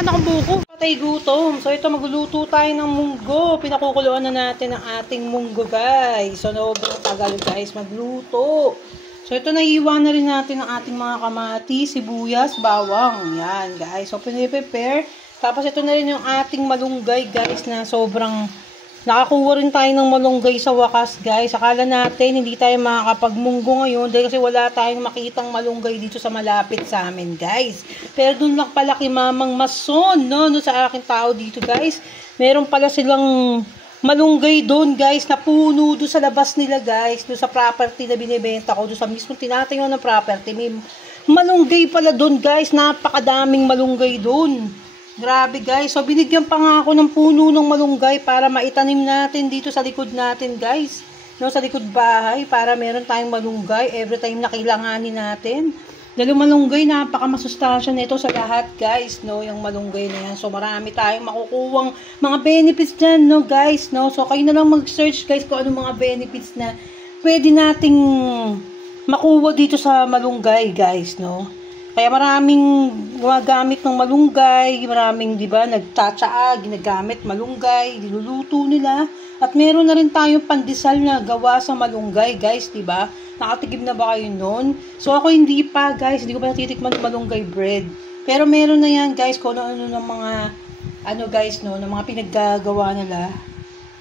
Hawakan akong buko. Patay gutom. So ito, magluluto tayo ng munggo. Pinakukuluan na natin ang ating munggo, guys. So sobrang tagal, guys, magluto. So ito, naiiwan na rin natin ang ating mga kamatis, sibuyas, bawang. Yan, guys. So piniprepare. Tapos ito na rin yung ating malunggay, guys, na sobrang nakakuha rin tayo ng malunggay sa wakas, guys. Akala natin hindi tayo makakapagmunggo ngayon dahil kasi wala tayong makitang malunggay dito sa malapit sa amin, guys. Pero dun lang pala kay Mamang Mason, no sa aking tao dito, guys. Meron pala silang malunggay doon, guys, na puno doon sa labas nila, guys. Doon sa property na binibenta ko, doon sa mismo tinatayo ng property. May malunggay pala doon, guys. Napakadaming malunggay doon. Grabe, guys. So, binigyan pa nga ako ng puno ng malunggay para maitanim natin dito sa likod natin, guys. No, sa likod bahay para meron tayong malunggay every time na kailanganin natin. Dahil malunggay, napaka-masustansya nito sa lahat, guys. No, yung malunggay na yan. So, marami tayong makukuwang mga benefits dyan, no, guys. No? So, kayo na lang mag-search, guys, kung anong mga benefits na pwede nating makuha dito sa malunggay, guys, no. Kaya maraming gumagamit ng malunggay, maraming, di ba, nagtatsaa, ginagamit malunggay, diluluto nila. At meron na rin tayong pandesal na gawa sa malunggay, guys, di ba? Nakatigib na ba kayo nun? So ako hindi pa, guys, hindi ko pa natitikman ng malunggay bread. Pero meron na yan, guys, kung ano ng mga, guys, no, ng mga pinaggagawa nila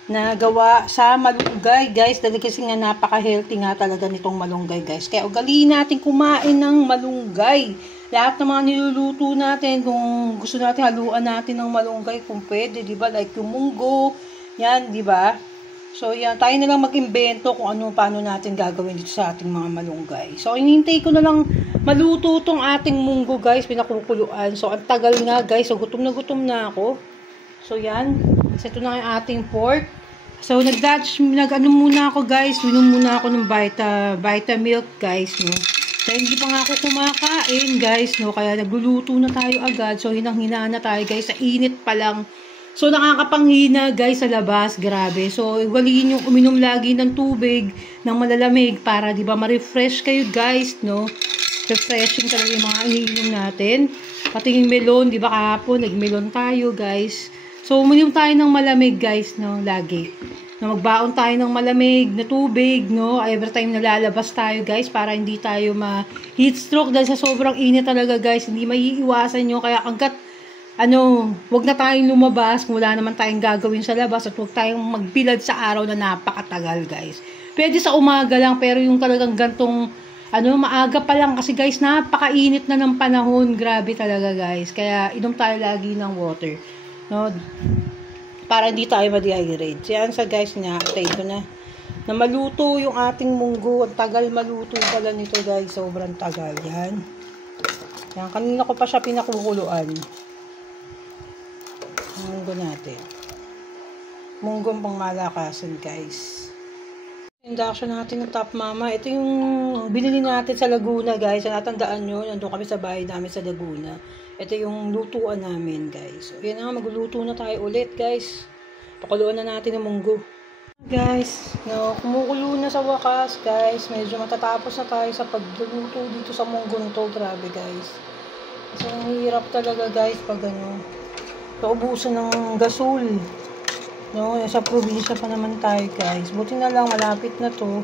na gawa sa malunggay, guys, dahil kasi nga napaka-healthy nga talaga nitong malunggay, guys. Kaya ugaliin natin kumain ng malunggay. Lahat ng mga niluluto natin, kung gusto natin haluan natin ng malunggay, kung pwede, di ba? Like yung munggo, yan, di ba? So, yan, tayo na lang mag-imbento kung paano natin gagawin dito sa ating mga malunggay. So, inintay ko na lang maluto tong ating munggo, guys, pinakukuluan. So, ang tagal nga, guys. So, gutom na ako. So, yan. So, ito na yung ating pork. So, muna ako, guys. Minom muna ako ng Vita milk, guys, no. So, hindi pa nga ako kumakain, guys, no. Kaya nagluluto na tayo agad. So, hinang-hina na tayo, guys. Sa init pa lang. So, nakakapanghina, guys, sa labas. Grabe. So, ugaliin yung uminom lagi ng tubig, ng malalamig, para, di ba, ma-refresh kayo, guys, no. Refreshing talaga yung mga iniinom natin. Pati yung melon, di ba, kahapon, nag-melon tayo, guys. So, uminom tayo ng malamig, guys, no, lagi. Na magbaon tayo ng malamig na tubig, no, every time na lalabas tayo, guys, para hindi tayo ma-heat stroke dahil sa sobrang init talaga, guys. Hindi maiiwasan nyo, kaya hanggat, wag na tayong lumabas kung wala naman tayong gagawin sa labas at wag tayong magbilad sa araw na napakatagal, guys. Pwede sa umaga lang, pero yung talagang gantong, maaga pa lang kasi, guys, napakainit na ng panahon. Grabe talaga, guys. Kaya, inom tayo lagi ng water. No, para hindi tayo ma-dehydrate. Yan sa, guys, na-update ko na maluto yung ating munggo. Ang tagal maluto pala nito, guys. Sobrang tagal. Yan. Yan. Kanina ko pa siya pinakukuluan. Munggo natin. Munggong pang malakasan, guys. Induction natin ng Top Mama. Ito yung binili natin sa Laguna, guys. Natandaan nyo, nandun kami sa bahay namin sa Laguna. Ito yung lutuan namin, guys. So, yan na, magluluto na tayo ulit, guys. Pakuluan na natin ang munggo. Guys, no, kumukulo na sa wakas, guys. Medyo matatapos na tayo sa pagluluto dito sa munggo nito. Grabe, guys. Kasi ang hirap talaga, guys, pag paubusan ng gasol. No, sa probinsya pa naman tayo, guys. Buti na lang, malapit na to.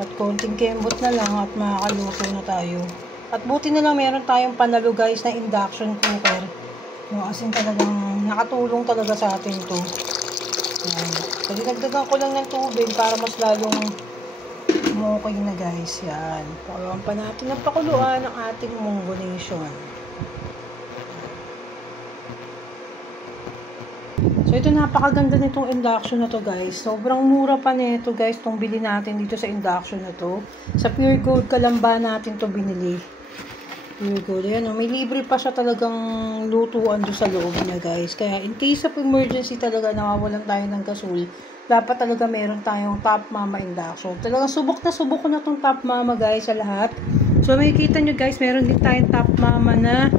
At konting kembot na lang at makakaluto na tayo. At buti na lang meron tayong panalo, guys, na induction cooker. No, as in talagang nakatulong talaga sa atin to. Yan. So, dinagdagan ko lang ng tubig para mas lalong okay na, guys. Yan. Pakuluan pa natin ang pakuluan ng ating munggo nation. So, ito napakaganda nitong induction na to, guys. Sobrang mura pa nito, guys, itong bili natin dito sa induction na to. Sa Pure Gold Kalamba natin to binili. Pure Gold. Ayan, may libre pa siya talagang lutuan doon sa loob niya, guys. Kaya, in case of emergency talaga, nawawalan tayo ng gasol, dapat talaga meron tayong Top Mama induction. Talagang subok ko na itong Top Mama, guys, sa lahat. So, makikita nyo, guys, meron din tayong Top Mama na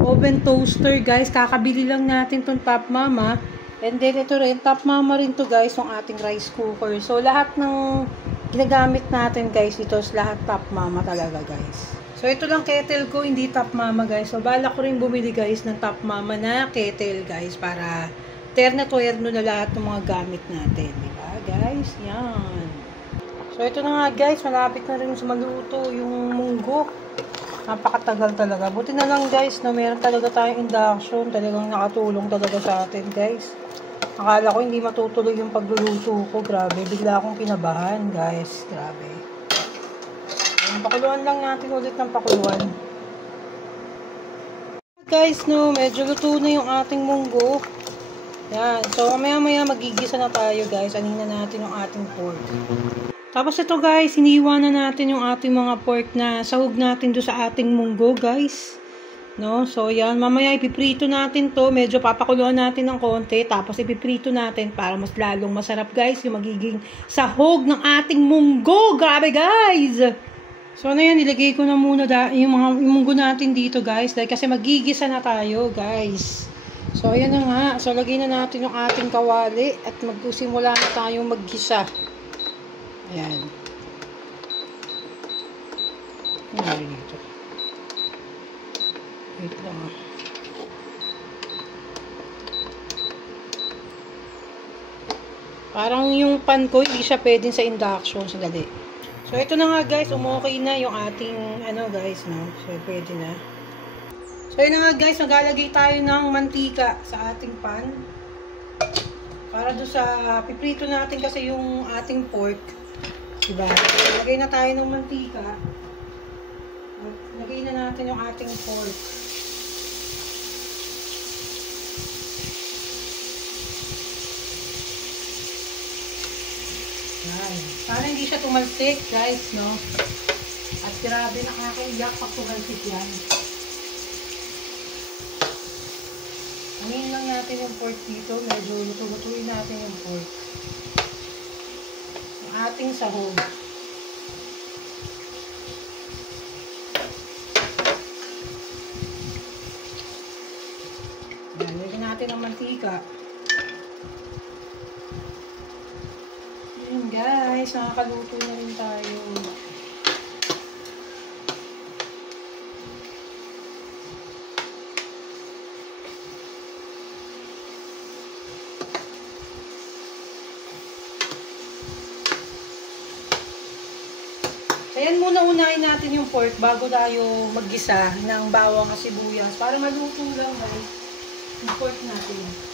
oven toaster, guys. Kakabili lang natin itong Top Mama. And then, ito rin, Top Mama rin to, guys, yung ating rice cooker. So, lahat ng ginagamit natin, guys, ito, lahat Top Mama talaga, guys. So, ito lang kettle ko, hindi Top Mama guys. So, bala ko rin bumili guys ng Top Mama na kettle guys para terno na lahat ng mga gamit natin. Diba guys? Yan. So, ito na nga guys, malapit na rin maluto yung munggo. Napakatagal talaga. Buti na lang guys na meron talaga tayong induction. Talagang nakatulong talaga sa atin guys. Akala ko hindi matutuloy yung pagluluto ko. Grabe, bigla akong kinabahan guys. Grabe. Pakuluan lang natin ulit ng pakuluan. Guys, no, medyo luto na yung ating munggo. Yan. So, maya-maya magigisa na tayo, guys. Anin na natin yung ating pork. Tapos ito, guys, iniiwan na natin yung ating mga pork na sahog natin doon sa ating munggo, guys. No? So, yan. Mamaya ipiprito natin to. Medyo papakuluan natin ng konti. Tapos ipiprito natin para mas lalong masarap, guys. Yung magiging sahog ng ating munggo. Grabe, guys! So, ano yan, nilagay ko na muna yung munggo natin dito, guys. Dahil kasi magigisa na tayo, guys. So, ayan na nga. So, lagay na natin yung ating kawali at magsimula na tayong maggisa. Ayan. Ayan dito. Wait lang. Parang yung pan ko, hindi siya pwedeng sa induction. Sandali. So, ito na nga guys, umokay na yung ating, guys, no? So, pwede na. So, yun na nga guys, maglalagay tayo ng mantika sa ating pan. Para doon sa, piprito natin kasi yung ating pork. Diba? Lagay na tayo ng mantika. Lagay na natin yung ating pork. Yan. Sana hindi siya tumalsik, guys, no? At grabe, nakakaiyak pag tumalsik yan. Hangin lang natin yung pork dito. Medyo luto-lutuin natin yung pork. Yung ating sahog. Yan, lagyan natin ang mantika. Ayan guys, nakakaluto na rin tayo. Ayan muna, unahin natin yung pork bago tayo maggisa ng bawang at sibuyas para maluto lang guys yung pork natin.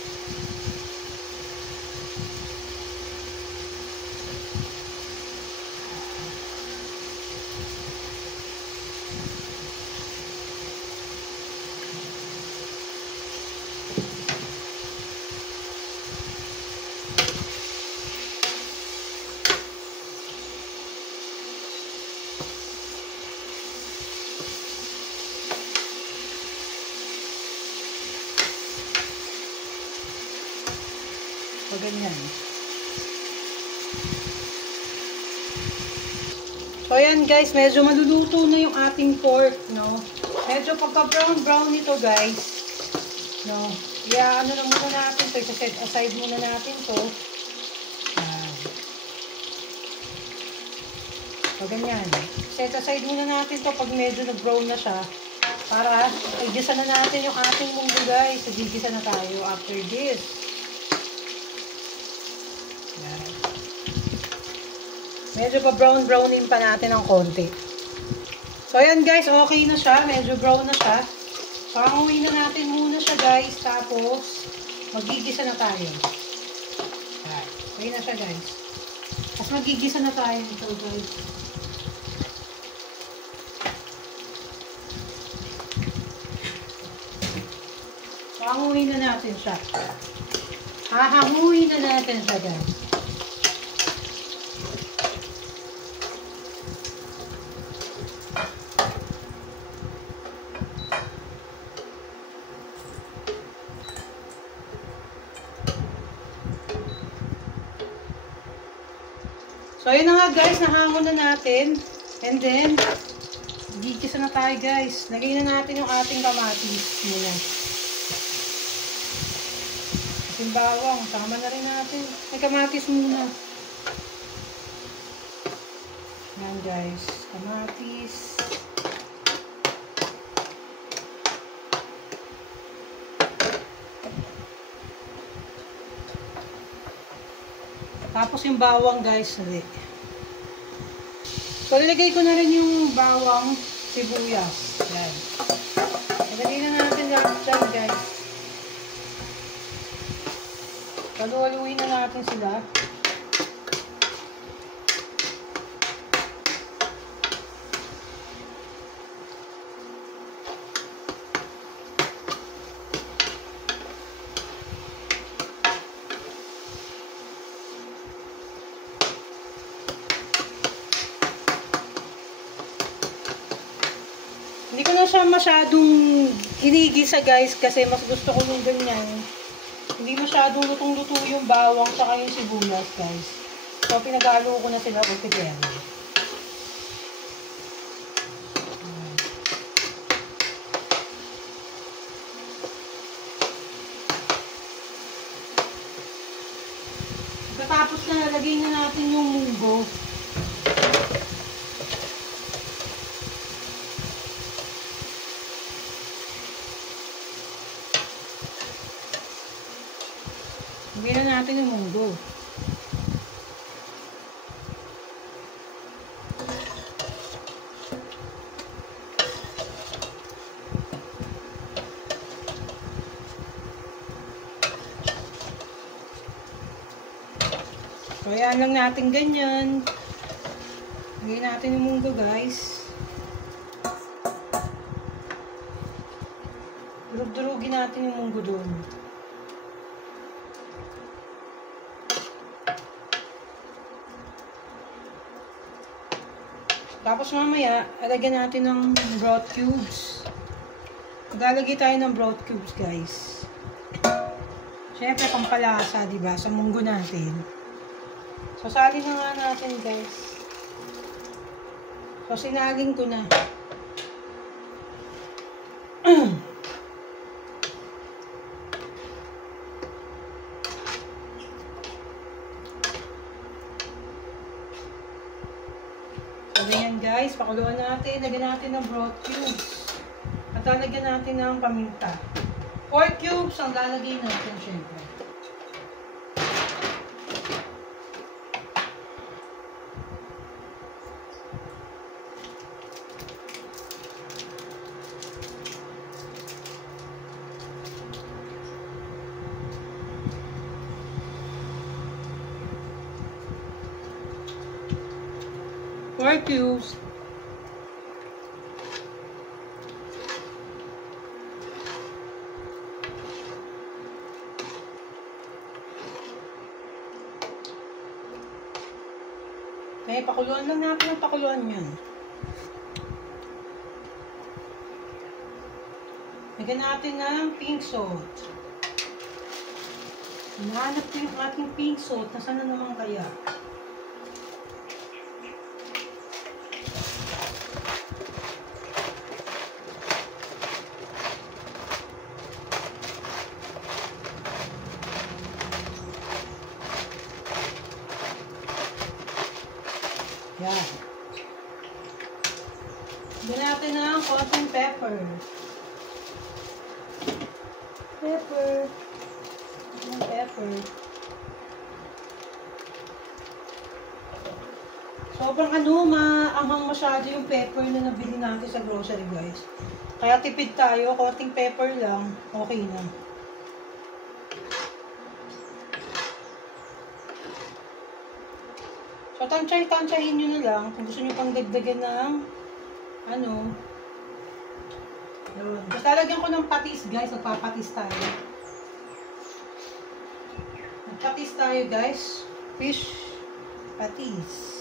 So, ganyan. So, ayan guys, medyo maluluto na yung ating pork, no? Medyo pagka-brown-brown ito, guys. No? Ano lang muna natin to. Set aside muna natin to. So, ganyan. Set aside muna natin to pag medyo nag-brown na siya. Para, igisa na natin yung ating munggo, guys. So, gigisa na tayo after this. Medyo pa brown-brownin pa natin ng konti. So, ayan guys, okay na siya. Medyo brown na siya. So, hanguin na natin muna siya guys. Tapos, magigisa na tayo. Ayan. Okay na siya guys. Tapos, magigisa na tayo ito guys. So, hanguin na natin siya. Hahanguin na natin siya guys. So, ayun na nga guys, nahangon na natin. And then, gigisa na tayo guys. Lagay na natin yung ating kamatis muna. Ating bawang, sama na rin natin. May kamatis muna. Yan guys, kamatis. Tapos yung bawang guys, hindi. So, ilagay ko na rin yung bawang sibuyas. Yan. Ilagay na natin lahat dyan guys. Halu-haluin na natin sila. Hindi ko na siya masyadong hinigisa guys kasi mas gusto ko yung ganyan. Hindi masyadong lutong-luto yung bawang saka yung sibuyas guys. So pinag-halo ko na sila all together. Tapos na lagay na natin yung munggo. Lagyan na natin yung munggo. So, ayan lang natin ganyan. Lagyan natin yung munggo guys. Durug-durugin natin yung munggo doon. Tapos mamaya, alagyan natin ng broth cubes. Maglalagay tayo ng broth cubes, guys. Siyempre, pampalasa, diba? Sa munggo natin. So, salin na nga natin, guys. So, sinaling ko na. Ayan guys, pakuluan natin. Lagyan natin ng broth cubes. At lalagyan natin ng paminta. 4 cubes ang lalagay natin syempre. Cubes. Okay, pakuluan lang natin ang pakuluan yan. Lagyan natin ng pink salt. Hinahanap ko yung ating pink salt. Nasaan na naman kaya? Yan. Lagyan natin ng konting pepper. Pepper. Sobrang maanghang masyado yung pepper na nabili natin sa grocery guys. Kaya tipid tayo, konting pepper lang, okay na. So, tansyahin nyo na lang kung gusto nyo pang dagdagan ng yun. Basta lagyan ko ng patis guys, magpapatis tayo. Magpatis tayo guys. Fish patis.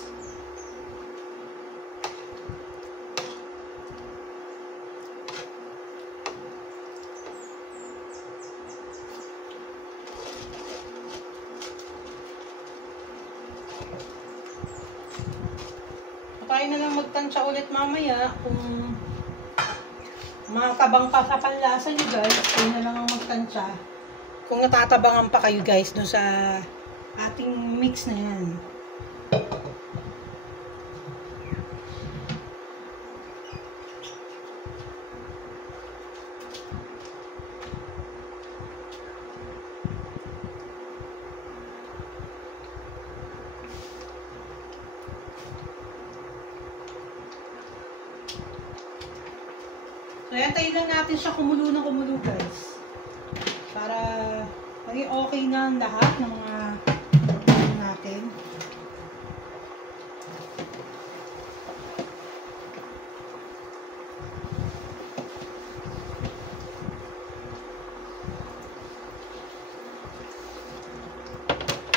Tayo na lang magtansya ulit mamaya kung makatabang pa sa panlasa nyo guys. Tayo na lang ang magtansya kung natatabangan pa kayo guys no sa ating mix na yan. So, yantayin lang natin siya kumulo ng kumulo, guys. Para maging okay na ang lahat ng mga natin.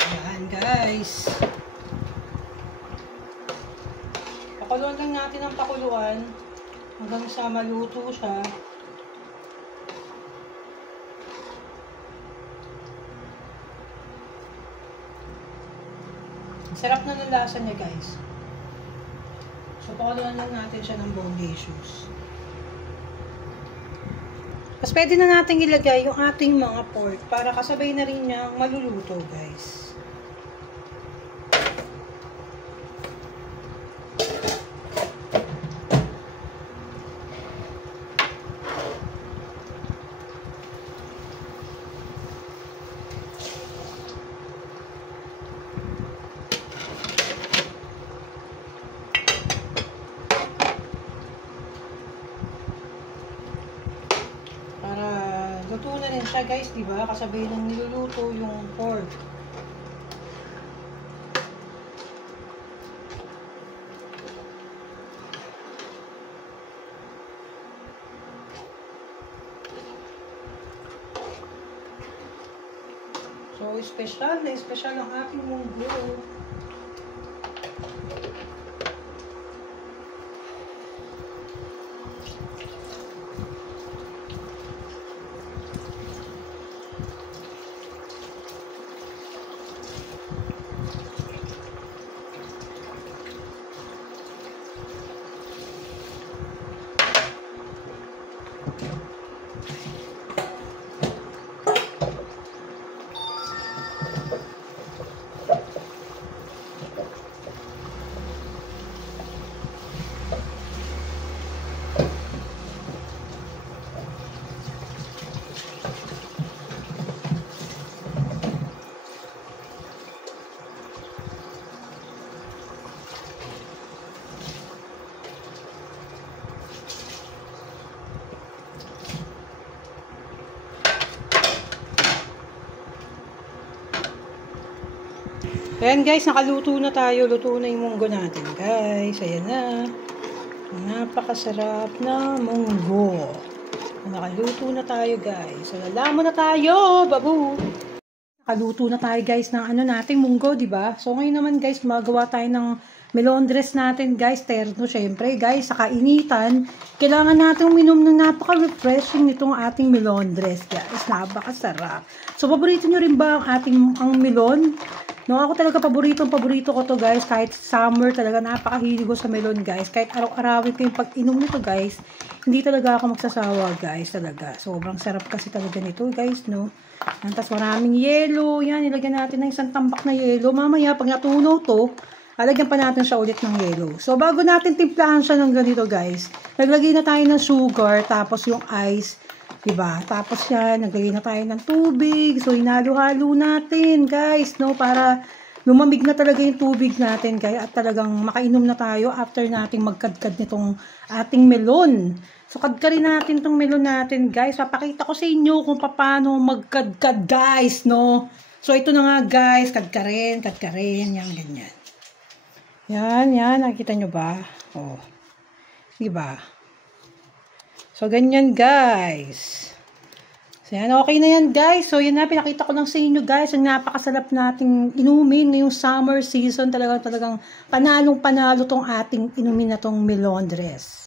Ayan, guys. Pakuluan lang natin ang pakuluan hanggang sa maluto siya. Sarap na ng lasa niya, guys. So, pakuluan lang natin siya ng bonelicious. Tapos, pwede na natin ilagay yung ating mga pork para kasabay na rin niyang maluluto, guys. Luto na rin siya, guys, di ba? Kasabay nang niluluto yung pork. So, special na special ang ating munggo. Ayan, guys, nakaluto na tayo. Luto na yung munggo natin, guys. Ayan na. Napakasarap na munggo. Nakaluto na tayo, guys. So, lalaman na tayo, babu. Nakaluto na tayo, guys, ng ano nating munggo, diba? So, ngayon naman, guys, magawa tayo ng melondres natin, guys. Terno, syempre, guys, sa kainitan. Kailangan natin uminom ng napaka-refreshing nitong ating melondres, guys. Napakasarap. So, paborito nyo rin ba ang melon? No, ako talaga paborito ko to, guys. Kahit summer talaga, napakahilig ko sa melon, guys. Kahit araw-arawin ko yung pag-inom nito, guys, hindi talaga ako magsasawa, guys, talaga. Sobrang sarap kasi talaga nito, guys, no. Tapos maraming yelo. Yan, ilagyan natin ng isang tambak na yelo. Mamaya, pag natunaw to, alagyan pa natin siya ulit ng yelo. So, bago natin timplahan siya ng ganito, guys, naglagay na tayo ng sugar, tapos yung ice, diba? Tapos yan, naglagay na tayo ng tubig. So, hinalo-halo natin, guys, no? Para lumamig na talaga yung tubig natin, guys. At talagang makainom na tayo after nating magkadkad nitong ating melon. So, kadkarin natin itong melon natin, guys. Papakita ko sa inyo kung paano magkadkad, guys, no? So, ito na nga, guys. Kadkarin. Yan, ganyan. Yan. Nakita nyo ba? Oh. Diba? So, ganyan, guys. So, yan. Okay na yan, guys. So, yan na. Pinakita ko lang sa inyo, guys. Ang napakasarap nating inumin ngayong summer season. Talagang panalong-panalo tong ating inumin na tong melondres.